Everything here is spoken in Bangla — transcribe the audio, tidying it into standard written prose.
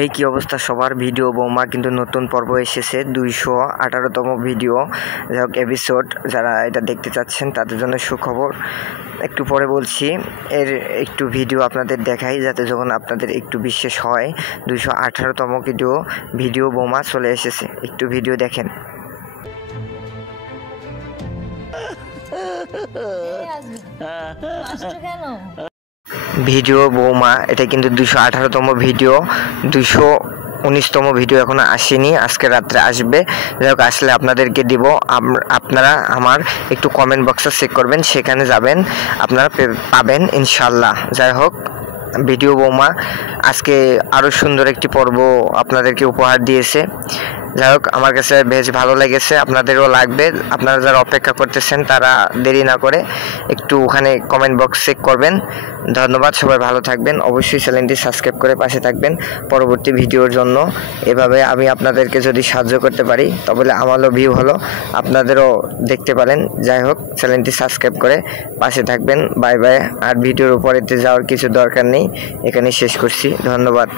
এই কি অবস্থা সবার, ভিডিও বৌমা কিন্তু নতুন পর্ব এসেছে, 218তম ভিডিও, যাই হোক এপিসোড। যারা এটা দেখতে চাচ্ছেন তাদের জন্য সুখবর, একটু পরে বলছি। এর একটু ভিডিও আপনাদের দেখাই যাতে যখন আপনাদের একটু বিশ্বাস হয়। 218তম ভিডিও বৌমা চলে এসেছে, একটু ভিডিও দেখেন। ভিডিও বৌমা এটা কিন্তু 218তম ভিডিও, 219তম ভিডিও এখনো আসেনি, আজকে রাত্রে আসবে। যাই হোক আসলে আপনাদেরকে দিব। আপনারা আমার একটু কমেন্ট বক্সে চেক করবেন, সেখানে যাবেন, আপনারা পাবেন ইনশাল্লাহ। যাই হোক ভিডিও বৌমা আজকে আরও সুন্দর একটি পর্ব আপনাদেরকে উপহার দিয়েছে। যাই হোক আমার কাছে বেশ ভালো লেগেছে, আপনাদেরও লাগবে। আপনারা যারা অপেক্ষা করতেছেন তারা দেরি না করে একটু ওখানে কমেন্ট বক্স চেক করবেন। ধন্যবাদ, সবাই ভালো থাকবেন। অবশ্যই চ্যানেলটি সাবস্ক্রাইব করে পাশে থাকবেন পরবর্তী ভিডিওর জন্য। এভাবে আমি আপনাদেরকে যদি সাহায্য করতে পারি তাহলে আমারও ভিউ হলো, আপনাদেরও দেখতে পারেন। যাই হোক চ্যানেলটি সাবস্ক্রাইব করে পাশে থাকবেন। Bye bye. আর ভিডিওর উপরেতে যাওয়ার কিছু দরকার নেই, এখানে শেষ করছি। ধন্যবাদ।